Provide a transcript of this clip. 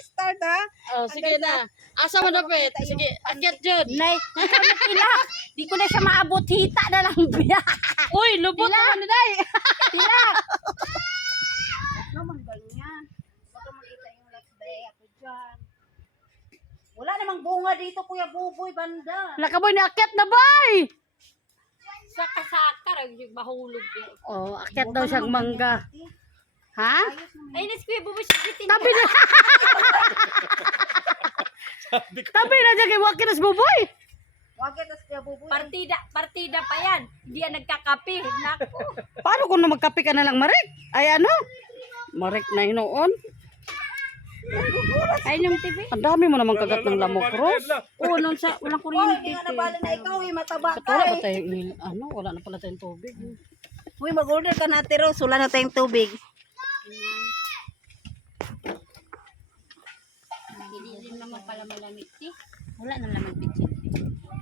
start ha. Oh, sige na. Asa mo dapat? Sige, akyat jud. Nay, pilak. Di ko na siya maabot. Hita na lang biya. Uy, lubot naman ni day. Pilak. Naman ganyan. Baka makita yung last day ako dyan. Wala namang bunga dito, Kuya Buboy, banda. Nakaboy na akyat na bay. Sa kasakar ang mahulog yan. Oh, akyat daw siyang mangga. Ha? Ay, Kuya Buboy, sigitin. Tabi na. Tabi na dyan kay Wakinas Buboy. Wag kita Kuya Buboy. Partida pa yan. Hindi yan nagkakape. Naku. Paano kung na magkape ka na lang, Marik? Ay ano? Marik na hinoon. Ay, yung TV. Ang dami mo naman kagat ng lamok, Ros. Oo, nung sa walang Oh, kuryente. hindi nga nabala na ikaw eh, mataba ka Wala eh. pa tayong, ano, wala na pala tayong tubig. Uy, mag-order ka na, Teros. Wala na tayong tubig. Hindi din naman pala malamig. Wala na lamig.